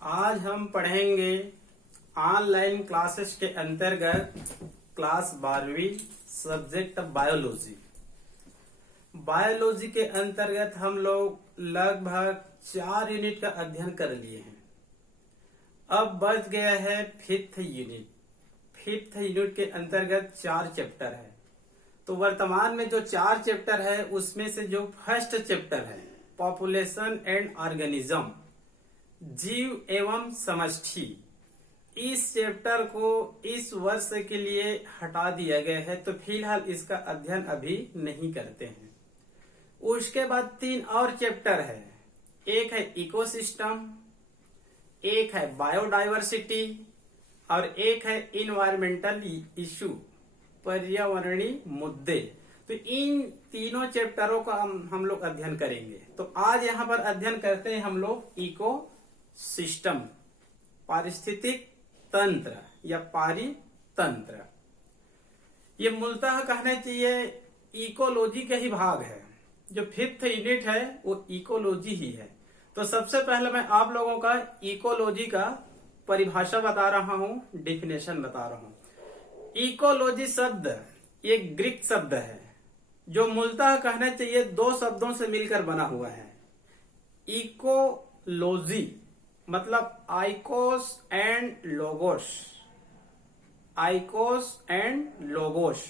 आज हम पढ़ेंगे ऑनलाइन क्लासेस के अंतर्गत क्लास 12वीं सब्जेक्ट बायोलॉजी। बायोलॉजी के अंतर्गत हम लोग लगभग 4 यूनिट का अध्ययन कर लिए हैं। अब बच गया है फिफ्थ यूनिट। फिफ्थ यूनिट के अंतर्गत 4 चैप्टर है। तो वर्तमान में जो 4 चैप्टर है उसमें से जो फर्स्ट चैप्टर है पॉपुलेशन एंड ऑर्गेनिज्म, जीव एवं समष्टि, इस चैप्टर को इस वर्ष के लिए हटा दिया गया है। तो फिलहाल इसका अध्ययन अभी नहीं करते हैं। उसके बाद 3 और चैप्टर है। एक है इकोसिस्टम, एक है बायोडाइवर्सिटी और एक है इन्वायरमेंटल इशू, पर्यावरणीय मुद्दे। तो इन तीनों चैप्टरों का हम लोग अध्ययन करेंगे। तो आज यहाँ पर अध्ययन करते हैं हम लोग इको सिस्टम, पारिस्थितिक तंत्र या पारितंत्र। ये मूलतः कहना चाहिए इकोलॉजी का ही भाग है। जो फिफ्थ यूनिट है वो इकोलॉजी ही है। तो सबसे पहले मैं आप लोगों का इकोलॉजी का परिभाषा बता रहा हूँ, डिफिनेशन बता रहा हूँ। इकोलॉजी शब्द एक ग्रीक शब्द है जो मूलतः कहना चाहिए 2 शब्दों से मिलकर बना हुआ है। इकोलॉजी मतलब आइकोस एंड लोगोस, आइकोस एंड लोगोस।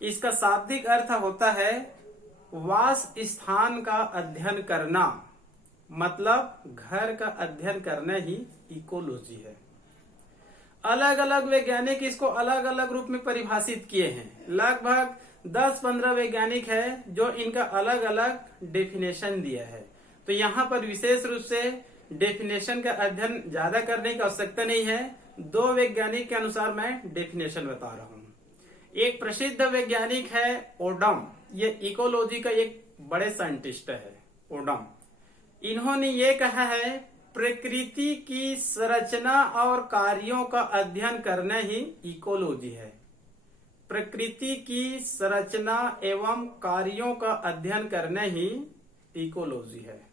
इसका शाब्दिक अर्थ होता है वास स्थान का अध्ययन करना, मतलब घर का अध्ययन करना ही इकोलॉजी है। अलग अलग वैज्ञानिक इसको अलग अलग रूप में परिभाषित किए हैं। लगभग 10-15 वैज्ञानिक है जो इनका अलग अलग डेफिनेशन दिया है। तो यहाँ पर विशेष रूप से डेफिनेशन का अध्ययन ज्यादा करने की आवश्यकता नहीं है। 2 वैज्ञानिक के अनुसार मैं डेफिनेशन बता रहा हूँ। एक प्रसिद्ध वैज्ञानिक है ओडम, ये इकोलॉजी का एक बड़े साइंटिस्ट है ओडम। इन्होंने ये कहा है प्रकृति की संरचना और कार्यों का अध्ययन करना ही इकोलॉजी है। प्रकृति की संरचना एवं कार्यों का अध्ययन करना ही इकोलॉजी है।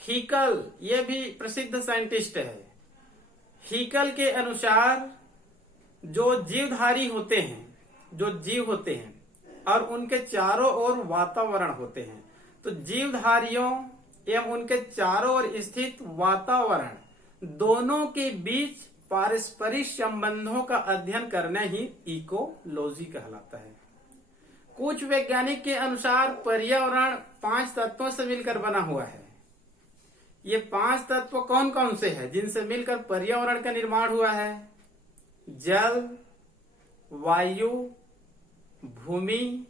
हीकल ये भी प्रसिद्ध साइंटिस्ट है। हीकल के अनुसार जो जीवधारी होते हैं, जो जीव होते हैं और उनके चारों ओर वातावरण होते हैं, तो जीवधारियों एवं उनके चारों ओर स्थित वातावरण दोनों के बीच पारस्परिक संबंधों का अध्ययन करना ही इकोलॉजी कहलाता है। कुछ वैज्ञानिक के अनुसार पर्यावरण 5 तत्वों से मिलकर बना हुआ है। ये 5 तत्व कौन कौन से हैं जिनसे मिलकर पर्यावरण का निर्माण हुआ है? जल, वायु, भूमि,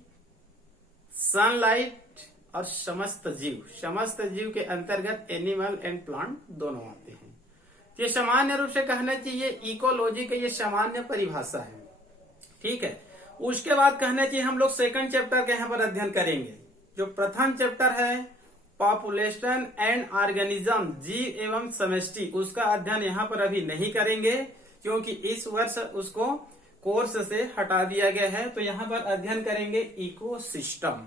सनलाइट और समस्त जीव। समस्त जीव के अंतर्गत एनिमल एंड प्लांट दोनों आते हैं। ये सामान्य रूप से कहना चाहिए इकोलॉजी का ये सामान्य परिभाषा है। ठीक है। उसके बाद कहना चाहिए हम लोग सेकंड चैप्टर के यहाँ पर अध्ययन करेंगे। जो प्रथम चैप्टर है पॉपुलेशन एंड ऑर्गेनिज्म, जीव एवं समष्टि, उसका अध्ययन यहाँ पर अभी नहीं करेंगे क्योंकि इस वर्ष उसको कोर्स से हटा दिया गया है। तो यहाँ पर अध्ययन करेंगे इकोसिस्टम।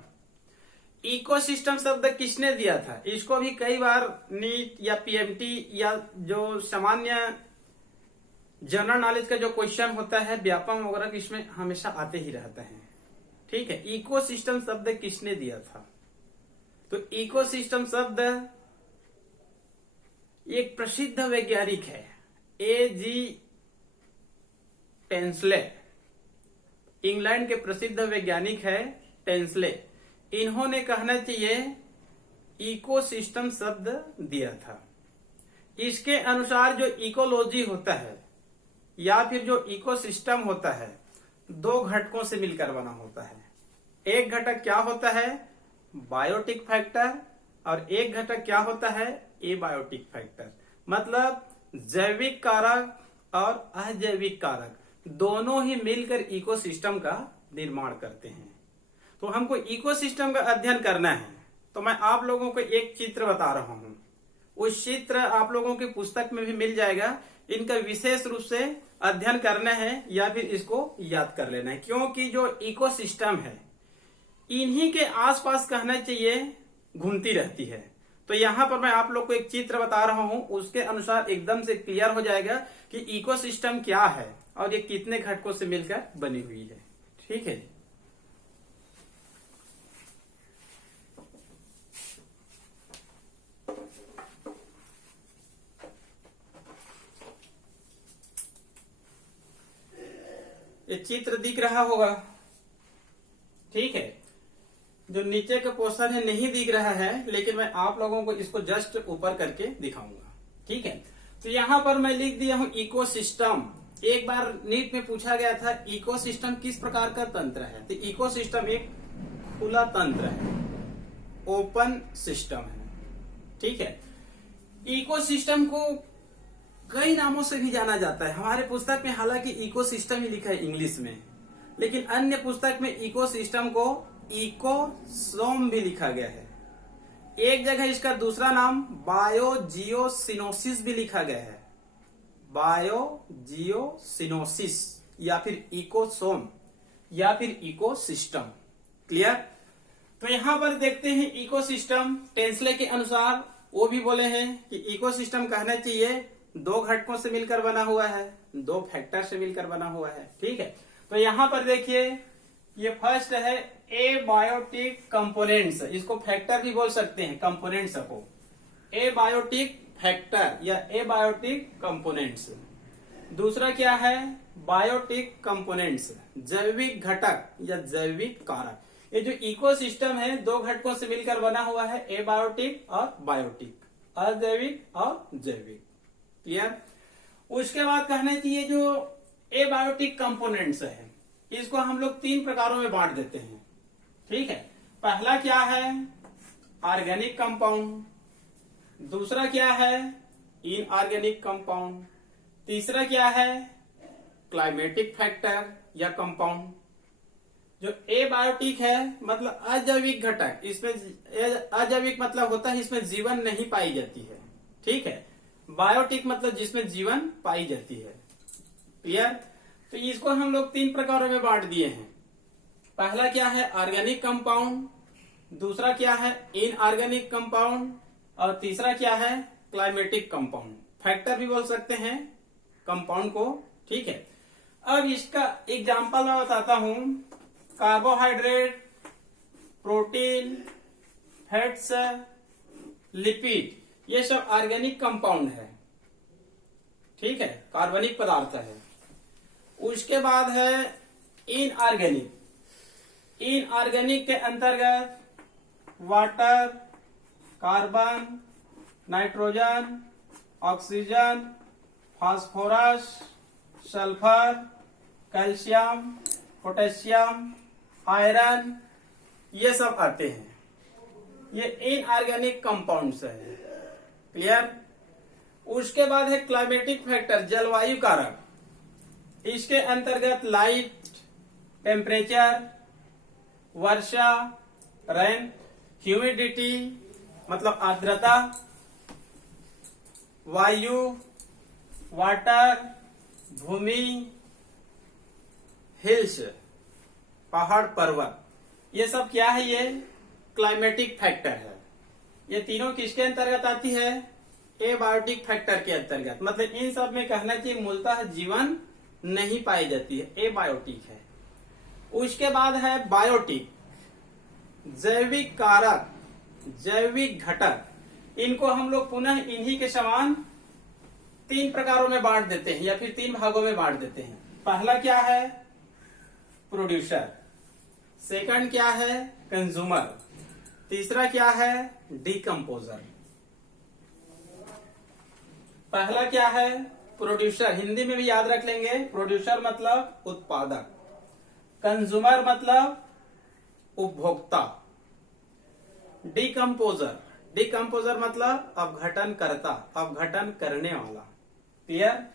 इकोसिस्टम शब्द किसने दिया था? इसको भी कई बार नीट या पीएमटी या जो सामान्य जनरल नॉलेज का जो क्वेश्चन होता है व्यापम वगैरह, इसमें हमेशा आते ही रहता है। ठीक है। इकोसिस्टम शब्द किसने दिया था? तो इकोसिस्टम शब्द एक प्रसिद्ध वैज्ञानिक है A.G. टेंसले, इंग्लैंड के प्रसिद्ध वैज्ञानिक है टेंसले। इन्होंने कहना चाहिए इकोसिस्टम शब्द दिया था। इसके अनुसार जो इकोलॉजी होता है या फिर जो इकोसिस्टम होता है 2 घटकों से मिलकर बना होता है। एक घटक क्या होता है? बायोटिक फैक्टर, और एक घटक क्या होता है? Abiotic factor. मतलब जैविक कारक और अजैविक कारक दोनों ही मिलकर इकोसिस्टम का निर्माण करते हैं। तो हमको इकोसिस्टम का अध्ययन करना है। तो मैं आप लोगों को एक चित्र बता रहा हूं। उस चित्र आप लोगों की पुस्तक में भी मिल जाएगा। इनका विशेष रूप से अध्ययन करना है या फिर इसको याद कर लेना है, क्योंकि जो इकोसिस्टम है इन्हीं के आसपास कहना चाहिए घूमती रहती है। तो यहाँ पर मैं आप लोग को एक चित्र बता रहा हूं, उसके अनुसार एकदम से क्लियर हो जाएगा कि इकोसिस्टम क्या है और ये कितने घटकों से मिलकर बनी हुई है। ठीक है। ये चित्र दिख रहा होगा। ठीक है। जो नीचे का पोर्शन है नहीं दिख रहा है, लेकिन मैं आप लोगों को इसको जस्ट ऊपर करके दिखाऊंगा। ठीक है। तो यहाँ पर मैं लिख दिया हूं इकोसिस्टम। एक बार नीट में पूछा गया था इकोसिस्टम किस प्रकार का तंत्र है, तो इकोसिस्टम एक खुला तंत्र है, ओपन सिस्टम है। ठीक है। इकोसिस्टम को कई नामों से भी जाना जाता है। हमारे पुस्तक में हालांकि इकोसिस्टम ही लिखा है इंग्लिश में, लेकिन अन्य पुस्तक में इकोसिस्टम को इकोसोम भी लिखा गया है। एक जगह इसका दूसरा नाम बायोजियोसिनोसिस भी लिखा गया है, बायोजियोसिनोसिस या फिर इकोसोम या फिर इकोसिस्टम। क्लियर। तो यहां पर देखते हैं इकोसिस्टम टेंसले के अनुसार वो भी बोले हैं कि इकोसिस्टम कहना चाहिए दो घटकों से मिलकर बना हुआ है, दो फैक्टर से मिलकर बना हुआ है। ठीक है। तो यहां पर देखिए ये फर्स्ट है एबायोटिक कंपोनेंट्स, इसको फैक्टर भी बोल सकते हैं कंपोनेंट्स को, एबायोटिक फैक्टर या एबायोटिक कंपोनेंट्स। दूसरा क्या है बायोटिक कंपोनेंट्स, जैविक घटक या जैविक कारक। ये जो इकोसिस्टम है दो घटकों से मिलकर बना हुआ है, एबायोटिक और बायोटिक, अजैविक और जैविक। क्लियर। उसके बाद कहना चाहिए जो एबायोटिक कंपोनेंट्स है इसको हम लोग तीन प्रकारों में बांट देते हैं। ठीक है। पहला क्या है ऑर्गेनिक कंपाउंड, दूसरा क्या है इनऑर्गेनिक कंपाउंड, तीसरा क्या है क्लाइमेटिक फैक्टर या कंपाउंड। जो एबायोटिक है मतलब अजैविक घटक, इसमें अजैविक मतलब होता है इसमें जीवन नहीं पाई जाती है। ठीक है। बायोटिक मतलब जिसमें जीवन पाई जाती है। क्लियर। तो इसको हम लोग तीन प्रकारों में बांट दिए हैं। पहला क्या है ऑर्गेनिक कंपाउंड, दूसरा क्या है इनऑर्गेनिक कंपाउंड और तीसरा क्या है क्लाइमेटिक कंपाउंड। फैक्टर भी बोल सकते हैं कंपाउंड को। ठीक है। अब इसका एग्जांपल मैं बताता हूं। कार्बोहाइड्रेट, प्रोटीन, फैट्स, लिपिड, ये सब ऑर्गेनिक कंपाउंड है। ठीक है। कार्बनिक पदार्थ है। उसके बाद है इनऑर्गेनिक। इनऑर्गेनिक के अंतर्गत water, carbon, nitrogen, oxygen, phosphorus, sulphur, calcium, potassium, iron, ये सब आते हैं। ये इनऑर्गेनिक कंपाउंड्स है। क्लियर। उसके बाद है क्लाइमेटिक फैक्टर, जलवायु कारक। इसके अंतर्गत लाइट, टेम्परेचर, वर्षा, रेन, ह्यूमिडिटी मतलब आर्द्रता, वायु, वाटर, भूमि, हिल्स पहाड़ पर्वत, ये सब क्या है ये क्लाइमेटिक फैक्टर है। ये तीनों किसके अंतर्गत आती है एबायोटिक फैक्टर के अंतर्गत। मतलब इन सब में कहना चाहिए मूलतः जीवन नहीं पाई जाती है, एबायोटिक है। उसके बाद है बायोटिक, जैविक कारक, जैविक घटक। इनको हम लोग पुनः इन्हीं के समान तीन प्रकारों में बांट देते हैं या फिर तीन भागों में बांट देते हैं। पहला क्या है प्रोड्यूसर, सेकंड क्या है कंज्यूमर, तीसरा क्या है डिकम्पोजर। पहला क्या है प्रोड्यूसर, हिंदी में भी याद रख लेंगे, प्रोड्यूसर मतलब उत्पादक, कंज्यूमर मतलब उपभोक्ता, डिकम्पोजर, डिकम्पोजर मतलब अपघटन करता, अपघटन करने वाला। क्लियर।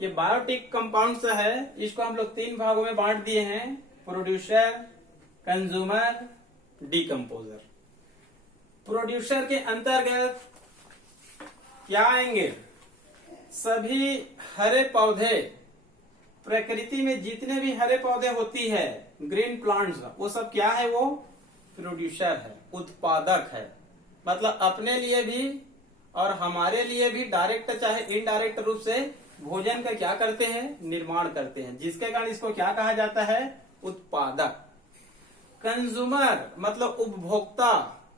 ये बायोटिक कंपाउंड्स है, इसको हम लोग तीन भागों में बांट दिए हैं, प्रोड्यूसर, कंज्यूमर, डिकम्पोजर। प्रोड्यूसर के अंतर्गत क्या आएंगे, सभी हरे पौधे, प्रकृति में जितने भी हरे पौधे होती है ग्रीन प्लांट्स, वो सब क्या है वो प्रोड्यूसर है, उत्पादक है। मतलब अपने लिए भी और हमारे लिए भी डायरेक्ट चाहे इनडायरेक्ट रूप से भोजन का क्या करते हैं, निर्माण करते हैं, जिसके कारण इसको क्या कहा जाता है, उत्पादक। कंज्यूमर मतलब उपभोक्ता,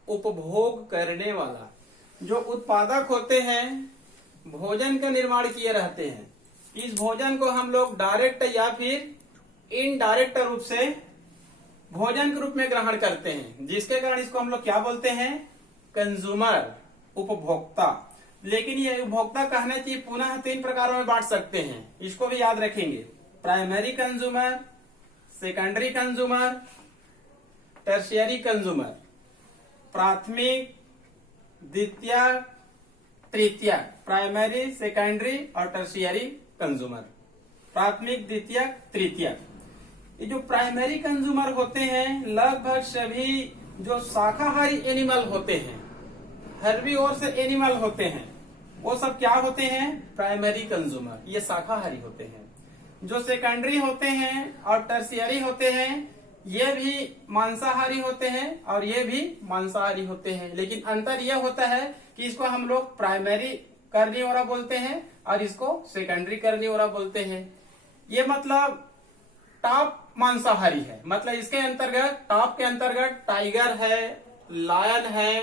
उपभोग करने वाला। जो उत्पादक होते हैं भोजन का निर्माण किए रहते हैं, इस भोजन को हम लोग डायरेक्ट या फिर इनडायरेक्ट रूप से भोजन के रूप में ग्रहण करते हैं, जिसके कारण इसको हम लोग क्या बोलते हैं, कंज्यूमर, उपभोक्ता। लेकिन ये उपभोक्ता कहना चाहिए पुनः 3 प्रकारों में बांट सकते हैं, इसको भी याद रखेंगे। Primary consumer, secondary consumer, tertiary consumer. प्राथमिक, द्वितीयक, तृतीयक, प्राइमरी, सेकेंडरी और टर्शियरी कंज्यूमर। प्राथमिक, द्वितीयक, तृतीयक। ये जो प्राइमरी कंज्यूमर होते हैं लगभग सभी जो शाकाहारी एनिमल होते हैं, हर्बीवोर से एनिमल होते हैं, वो सब क्या होते हैं, प्राइमरी कंज्यूमर, ये शाकाहारी होते हैं। जो सेकेंडरी होते हैं और टर्शियरी होते हैं ये भी मांसाहारी होते हैं और ये भी मांसाहारी होते हैं। लेकिन अंतर यह होता है कि इसको हम लोग प्राइमरी कार्निवोरा बोलते हैं और इसको सेकेंडरी कार्निवोरा बोलते हैं। ये मतलब टॉप मांसाहारी है, मतलब इसके अंतर्गत, टॉप के अंतर्गत टाइगर है, लायन है,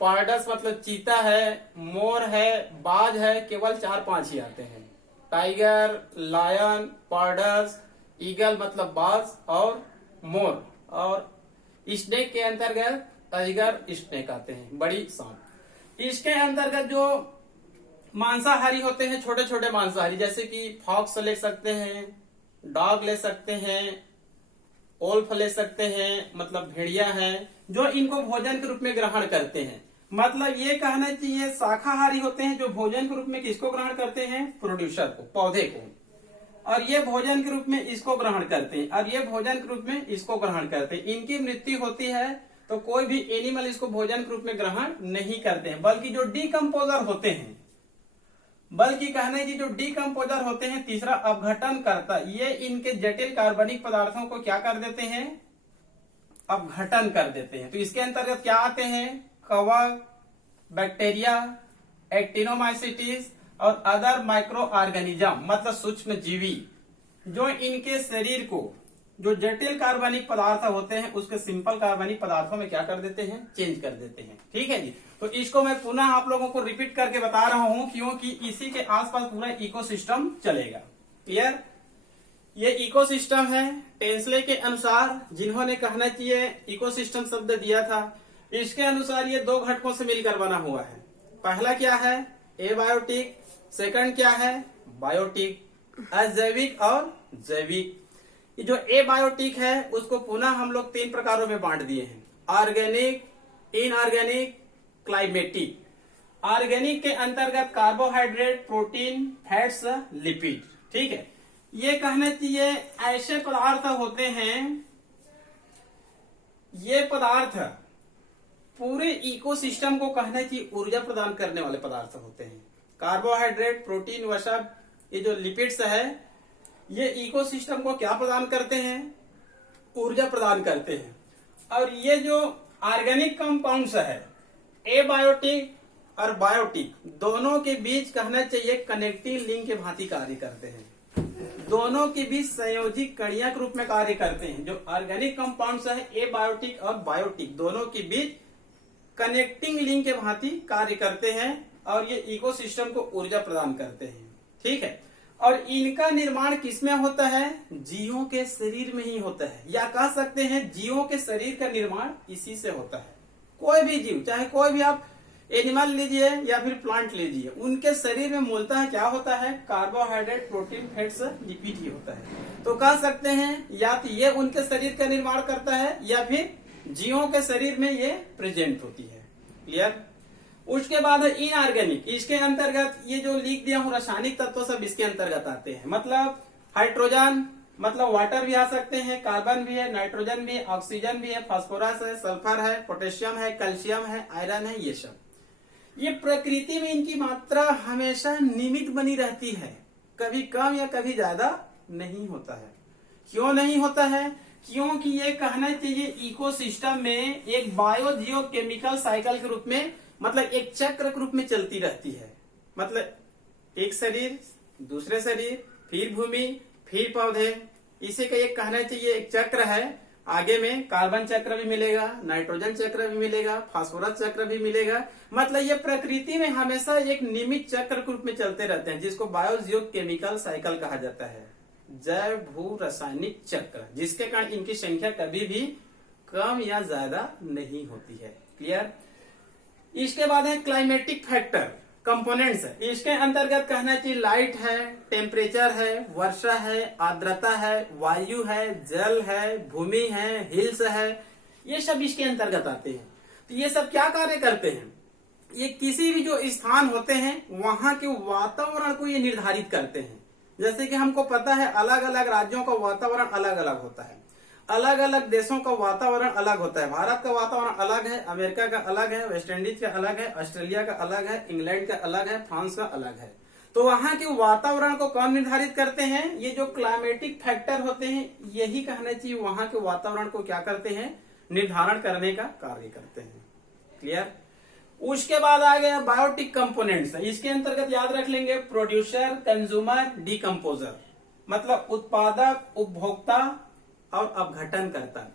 पार्डस मतलब चीता है, मोर है, बाज है, केवल 4-5 ही आते हैं। टाइगर, लायन, पार्डस, ईगल मतलब बाज और मोर, और स्नेक के अंतर्गत टाइगर, स्नेक आते हैं, बड़ी सांप। इसके अंतर्गत जो मांसाहारी होते हैं, छोटे छोटे मांसाहारी, जैसे कि फॉक्स ले सकते हैं, डॉग ले सकते हैं, ओल्फ ले सकते हैं, मतलब भेड़िया है, जो इनको भोजन के रूप में ग्रहण करते हैं। मतलब ये कहना चाहिए शाकाहारी होते हैं जो भोजन के रूप में किसको ग्रहण करते हैं, प्रोड्यूसर को, पौधे को, और ये भोजन के रूप में इसको ग्रहण करते हैं, और ये भोजन के रूप में इसको ग्रहण करते हैं। इनकी मृत्यु होती है तो कोई भी एनिमल इसको भोजन के रूप में ग्रहण नहीं करते हैं, बल्कि जो डीकम्पोजर होते हैं, बल्कि कहने की जो डीकम्पोजर होते हैं, तीसरा अपघटन करता, ये इनके जटिल कार्बनिक पदार्थों को क्या कर देते हैं, अपघटन कर देते हैं। तो इसके अंतर्गत क्या आते हैं, कवक, बैक्टीरिया, एक्टिनोमाइसिटिस और अदर माइक्रो ऑर्गेनिज्म मतलब सूक्ष्म जीवी, जो इनके शरीर को जो जटिल कार्बनिक पदार्थ होते हैं उसके सिंपल कार्बनिक पदार्थों में क्या कर देते हैं, चेंज कर देते हैं। ठीक है जी। तो इसको मैं पुनः आप लोगों को रिपीट करके बता रहा हूं क्योंकि इसी के आसपास पूरा इकोसिस्टम चलेगा। क्लियर? ये इकोसिस्टम है टेंसले के अनुसार, जिन्होंने कहना चाहिए इकोसिस्टम शब्द दिया था, इसके अनुसार ये 2 घटकों से मिलकर बना हुआ है। पहला क्या है, एबायोटिक, सेकंड क्या है, बायोटिक, अजैविक और जैविक। ये जो एबायोटिक है उसको पुनः हम लोग 3 प्रकारों में बांट दिए हैं, ऑर्गेनिक, इनऑर्गेनिक, क्लाइमेटिक। ऑर्गेनिक के अंतर्गत कार्बोहाइड्रेट, प्रोटीन, फैट्स, लिपिड। ठीक है, ये कहना चाहिए ऐसे पदार्थ होते हैं, ये पदार्थ पूरे इकोसिस्टम को कहना चाहिए ऊर्जा प्रदान करने वाले पदार्थ होते हैं। कार्बोहाइड्रेट, प्रोटीन, वसा, ये जो लिपिड्स है ये इकोसिस्टम को क्या प्रदान करते हैं, ऊर्जा प्रदान करते हैं। और ये जो ऑर्गेनिक कंपाउंड्स है, एबायोटिक और बायोटिक, दोनों के बीच कहना चाहिए कनेक्टिंग लिंक के भांति कार्य करते हैं, दोनों के बीच संयोजी कड़ियां के रूप में कार्य करते हैं। जो ऑर्गेनिक कंपाउंड्स है एबायोटिक और बायोटिक, दोनों के बीच कनेक्टिंग लिंक के भांति कार्य करते हैं और ये इकोसिस्टम को ऊर्जा प्रदान करते हैं। ठीक है, और इनका निर्माण किसमें होता है, जीवों के शरीर में ही होता है, या कह सकते हैं जीवों के शरीर का निर्माण इसी से होता है। कोई भी जीव, चाहे कोई भी आप एनिमल लीजिए या फिर प्लांट लीजिए, उनके शरीर में मूलतः क्या होता है, कार्बोहाइड्रेट, प्रोटीन, फैट्स, लिपिड ही होता है। तो कह सकते हैं या तो ये उनके शरीर का निर्माण करता है या फिर जीवों के शरीर में ये प्रेजेंट होती है। क्लियर? उसके बाद इनऑर्गेनिक, इसके अंतर्गत ये जो लिख दिया हूं रासायनिक तत्व सब इसके अंतर्गत आते हैं। मतलब हाइड्रोजन, मतलब वाटर भी आ सकते हैं, कार्बन भी है, नाइट्रोजन भी है, ऑक्सीजन भी है, फास्फोरस है, सल्फर है, पोटेशियम है, कैल्शियम है, आयरन है, ये सब। ये प्रकृति में इनकी मात्रा हमेशा नियमित बनी रहती है, कभी कम या कभी ज्यादा नहीं होता है। क्यों नहीं होता है? क्योंकि ये कहना चाहिए इकोसिस्टम में एक बायो जियो केमिकल साइकिल के रूप में, मतलब एक चक्र के रूप में चलती रहती है। मतलब एक शरीर, दूसरे शरीर, फिर भूमि, फिर पौधे, इसी का एक कहना चाहिए एक चक्र है। आगे में कार्बन चक्र भी मिलेगा, नाइट्रोजन चक्र भी मिलेगा, फास्फोरस चक्र भी मिलेगा। मतलब ये प्रकृति में हमेशा एक नियमित चक्र के रूप में चलते रहते हैं, जिसको बायो जियो केमिकल साइकिल कहा जाता है, जैव भू रासायनिक चक्र, जिसके कारण इनकी संख्या कभी भी कम या ज्यादा नहीं होती है। क्लियर। इसके बाद है क्लाइमेटिक फैक्टर कंपोनेंट्स है। इसके अंतर्गत कहना चाहिए लाइट है, टेम्परेचर है, वर्षा है, आर्द्रता है, वायु है, जल है, भूमि है, हिल्स है, ये सब इसके अंतर्गत आते हैं। तो ये सब क्या कार्य करते हैं? ये किसी भी जो स्थान होते हैं वहां के वातावरण को ये निर्धारित करते हैं। जैसे कि हमको पता है अलग अलग राज्यों का वातावरण अलग अलग होता है, अलग अलग देशों का वातावरण अलग होता है। भारत का वातावरण अलग है, अमेरिका का अलग है, वेस्ट इंडीज का अलग है, ऑस्ट्रेलिया का अलग है, इंग्लैंड का अलग है, फ्रांस का अलग है। तो वहां के वातावरण को कौन निर्धारित करते हैं? ये जो क्लाइमेटिक फैक्टर होते हैं, यही कहना चाहिए वहां के वातावरण को क्या करते हैं? निर्धारण करने का कार्य करते हैं। क्लियर। उसके बाद आ गया बायोटिक कंपोनेंट्स। इसके अंतर्गत याद रख लेंगे प्रोड्यूसर, कंज्यूमर, डिकम्पोजर, मतलब उत्पादक, उपभोक्ता और अपघटन करता।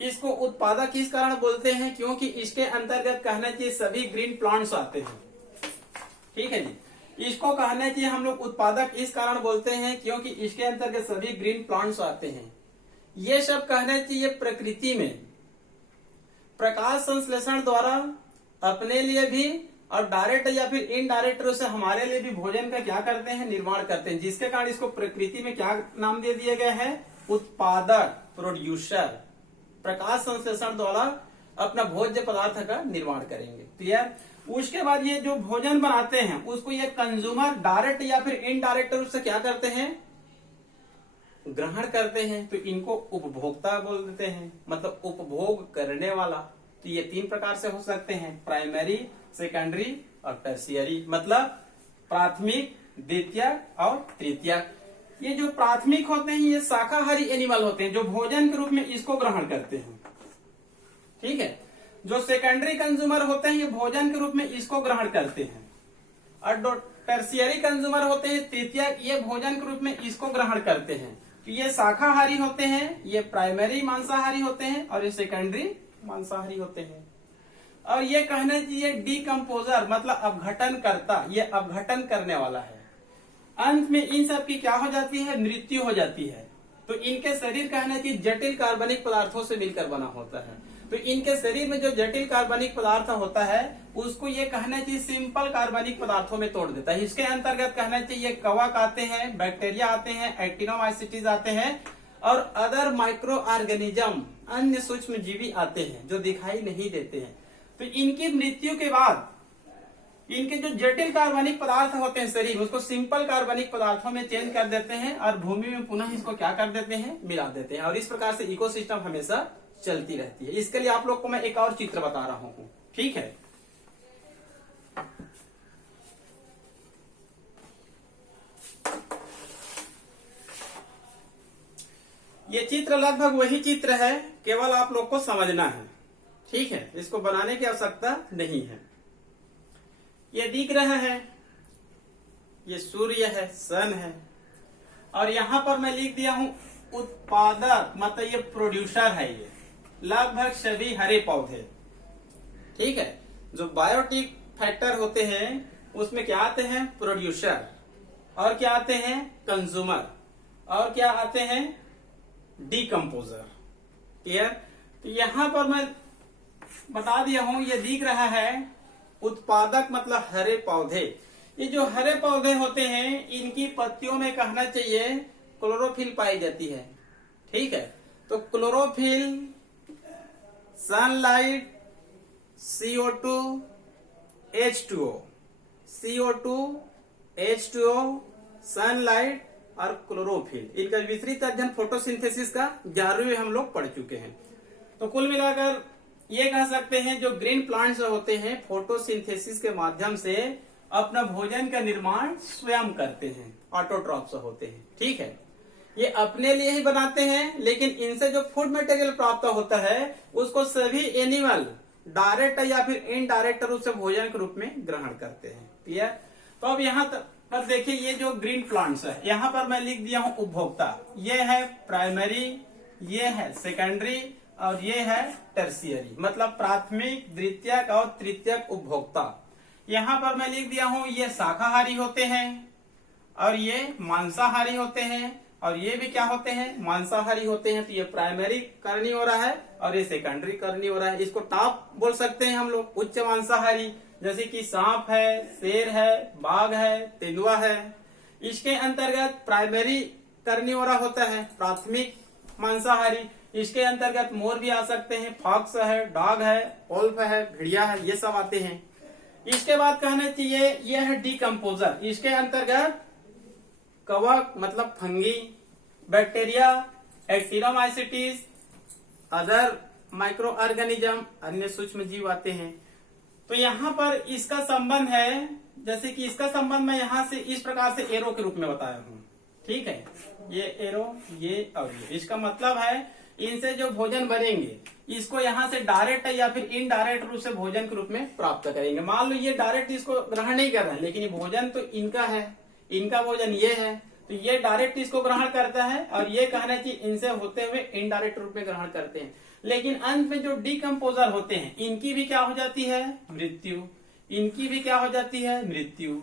इसको उत्पादक किस कारण बोलते हैं? क्योंकि इसके अंतर्गत कहना चाहिए सभी ग्रीन प्लांट्स आते हैं। ठीक है जी। इसको कहना चाहिए हम लोग उत्पादक इस कारण बोलते हैं क्योंकि इसके अंतर्गत सभी ग्रीन प्लांट्स आते हैं। ये सब कहना चाहिए प्रकृति में प्रकाश संश्लेषण द्वारा अपने लिए भी और डायरेक्ट या फिर इनडायरेक्ट रूप से हमारे लिए भी भोजन का क्या करते हैं? निर्माण करते हैं, जिसके कारण इसको प्रकृति में क्या नाम दे दिया गया है? उत्पादक, प्रोड्यूसर। प्रकाश संश्लेषण द्वारा अपना भोज्य पदार्थ का निर्माण करेंगे। क्लियर। उसके बाद ये जो भोजन बनाते हैं उसको ये कंज्यूमर डायरेक्ट या फिर इनडायरेक्ट रूप से क्या करते हैं? ग्रहण करते हैं। तो इनको उपभोक्ता बोल देते हैं, मतलब उपभोग करने वाला। तो ये तीन प्रकार से हो सकते हैं, प्राइमरी, सेकेंडरी और टर्शियरी, मतलब प्राथमिक, द्वितीयक और तृतीयक। ये जो प्राथमिक होते हैं ये शाकाहारी एनिमल होते हैं जो भोजन के रूप में इसको ग्रहण करते हैं। ठीक है। जो सेकेंडरी कंज्यूमर होते हैं ये भोजन के रूप में इसको ग्रहण करते हैं, और जो टर्शियरी कंज्यूमर होते हैं तृतीयक, ये भोजन के रूप में इसको ग्रहण करते हैं। तो ये शाकाहारी होते हैं, ये प्राइमरी मांसाहारी होते हैं और ये सेकेंडरी मांसाहारी होते हैं। और ये कहना चाहिए डिकम्पोजर, मतलब अपघटन करता, ये अपघटन करने वाला है। अंत में इन सब की क्या हो जाती है? मृत्यु हो जाती है। तो इनके शरीर कहना चाहिए जटिल कार्बनिक पदार्थों से मिलकर बना होता है। तो इनके शरीर में जो जटिल कार्बनिक पदार्थ होता है उसको ये कहना चाहिए सिंपल कार्बनिक पदार्थों में तोड़ देता है। इसके अंतर्गत कहना चाहिए कवक आते हैं, बैक्टीरिया आते हैं, एक्टिनोमाइसिटीज आते हैं और अदर माइक्रो ऑर्गेनिज्म, अन्य सूक्ष्म जीवी आते हैं जो दिखाई नहीं देते हैं। तो इनकी मृत्यु के बाद इनके जो जटिल कार्बनिक पदार्थ होते हैं शरीर, उसको सिंपल कार्बनिक पदार्थों में चेंज कर देते हैं और भूमि में पुनः इसको क्या कर देते हैं? मिला देते हैं। और इस प्रकार से इकोसिस्टम हमेशा चलती रहती है। इसके लिए आप लोग को मैं एक और चित्र बता रहा हूँ। ठीक है। ये चित्र लगभग वही चित्र है, केवल आप लोग को समझना है। ठीक है। इसको बनाने की आवश्यकता नहीं है। ये दिख रहा है, ये सूर्य है, सन है, और यहां पर मैं लिख दिया हूं उत्पादक, मतलब ये प्रोड्यूसर है। ये लगभग सभी हरे पौधे। ठीक है। जो बायोटिक फैक्टर होते हैं उसमें क्या आते हैं? प्रोड्यूसर, और क्या आते हैं? कंज्यूमर, और क्या आते हैं? डिकम्पोजर। क्लियर। तो यहां पर मैं बता दिया हूं, ये दिख रहा है उत्पादक, मतलब हरे पौधे। ये जो हरे पौधे होते हैं इनकी पत्तियों में कहना चाहिए क्लोरोफिल पाई जाती है। ठीक है। तो chlorophyll, sunlight, CO2, H2O, CO2, H2O, sunlight और क्लोरोफिल, इनका विस्तृत अध्ययन फोटोसिंथेसिस का 11वीं में हम लोग पढ़ चुके हैं। तो कुल मिलाकर ये कह सकते हैं जो ग्रीन प्लांट्स होते हैं फोटोसिंथेसिस के माध्यम से अपना भोजन का निर्माण स्वयं करते हैं, ऑटोट्रॉफ्स होते हैं। ठीक है। ये अपने लिए ही बनाते हैं, लेकिन इनसे जो फूड मटेरियल प्राप्त होता है उसको सभी एनिमल डायरेक्ट या फिर इनडायरेक्ट रूप से भोजन के रूप में ग्रहण करते हैं। क्लियर? तो अब यहाँ पर देखिए, ये जो ग्रीन प्लांट्स है, यहाँ पर मैं लिख दिया हूं उपभोक्ता। ये है प्राइमरी, ये है सेकेंडरी और ये है टर्शियरी, मतलब प्राथमिक, द्वितीयक और तृतीयक उपभोक्ता। यहाँ पर मैं लिख दिया हूं ये शाकाहारी होते हैं और ये मांसाहारी होते हैं, और ये भी क्या होते हैं? मांसाहारी होते हैं। तो ये प्राइमरी करनी हो रहा है और ये सेकेंडरी करनी हो रहा है। इसको टॉप बोल सकते हैं हम लोग, उच्च मांसाहारी, जैसे कि सांप है, शेर है, बाघ है, तेंदुआ है। इसके अंतर्गत प्राइमरी करनी हो रहा होता है, प्राथमिक मांसाहारी। इसके अंतर्गत मोर भी आ सकते हैं, फॉक्स है, डॉग है, वोल्फ है, भेड़िया है, ये सब आते हैं। इसके बाद कहना चाहिए यह है डिकम्पोजर। इसके अंतर्गत कवक मतलब fungi, bacteria, actinomycetes, other micro organism, अन्य सूक्ष्म जीव आते हैं। तो यहाँ पर इसका संबंध है, जैसे कि इसका संबंध मैं यहाँ से इस प्रकार से एरो के रूप में बताया हूँ। ठीक है, ये एरो, ये और ये, इसका मतलब है इनसे जो भोजन बनेंगे इसको यहाँ से डायरेक्ट या फिर इनडायरेक्ट रूप से भोजन के रूप में प्राप्त करेंगे। मान लो ये डायरेक्ट इसको ग्रहण नहीं कर रहे हैं, लेकिन ये भोजन तो इनका है, इनका भोजन ये है, तो ये डायरेक्ट इसको ग्रहण करता है और ये कहना चाहिए इनसे होते हुए इनडायरेक्ट रूप में ग्रहण करते हैं। लेकिन अंत में जो डिकम्पोजर होते हैं, इनकी भी क्या हो जाती है? मृत्यु। इनकी भी क्या हो जाती है? मृत्यु।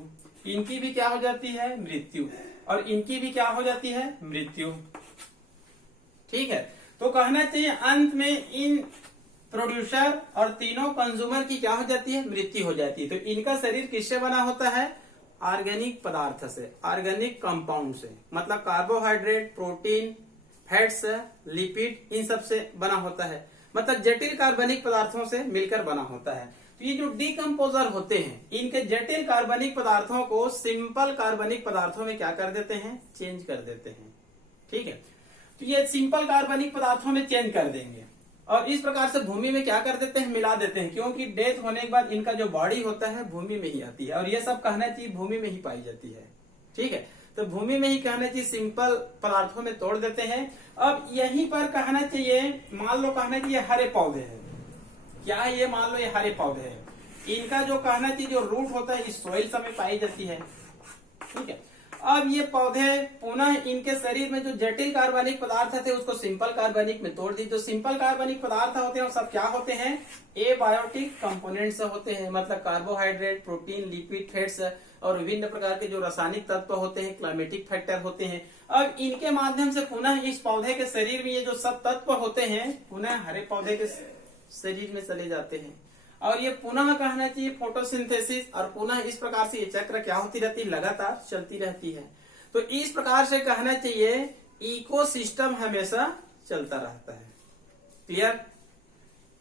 इनकी भी क्या हो जाती है? मृत्यु। और इनकी भी क्या हो जाती है? मृत्यु। ठीक है, तो कहना चाहिए अंत में इन प्रोड्यूसर और तीनों कंज्यूमर की क्या हो जाती है? मृत्यु हो जाती है। तो इनका शरीर किससे बना होता है? ऑर्गेनिक पदार्थ से, ऑर्गेनिक कंपाउंड से, मतलब कार्बोहाइड्रेट, प्रोटीन, फैट्स, लिपिड, इन सब से बना होता है, मतलब जटिल कार्बनिक पदार्थों से मिलकर बना होता है। तो ये जो डिकम्पोजर होते हैं, इनके जटिल कार्बनिक पदार्थों को सिंपल कार्बनिक पदार्थों में क्या कर देते हैं? चेंज कर देते हैं। ठीक है, तो ये सिंपल कार्बनिक पदार्थों में चेंज कर देंगे और इस प्रकार से भूमि में क्या कर देते हैं? मिला देते हैं, क्योंकि डेथ होने के बाद इनका जो बॉडी होता है भूमि में ही आती है और ये सब कहना चाहिए भूमि में ही पाई जाती है। ठीक है, तो भूमि में ही कहना चाहिए सिंपल पदार्थों में तोड़ देते हैं। अब यहीं पर कहना चाहिए, मान लो कहना चाहिए हरे पौधे हैं, क्या है ये? मान लो ये हरे पौधे हैं, इनका जो कहना चाहिए जो रूट होता है इस सोइल में पाई जाती है। ठीक है, अब ये पौधे पुनः इनके शरीर में जो जटिल कार्बनिक पदार्थ थे उसको सिंपल कार्बनिक में तोड़ दी। जो सिंपल कार्बनिक पदार्थ होते हैं वो सब क्या होते हैं? एबायोटिक कंपोनेंट्स होते हैं, मतलब कार्बोहाइड्रेट, प्रोटीन, लिपिड, फैट्स और विभिन्न प्रकार के जो रासायनिक तत्व होते हैं, क्लाइमेटिक फैक्टर होते हैं। अब इनके माध्यम से पुनः इस पौधे के शरीर में ये जो सब तत्व होते हैं पुनः हरे पौधे के शरीर में चले जाते हैं और ये पुनः कहना चाहिए फोटोसिंथेसिस, और पुनः इस प्रकार से ये चक्र क्या होती रहती है? लगातार चलती रहती है। तो इस प्रकार से कहना चाहिए इकोसिस्टम हमेशा चलता रहता है। क्लियर?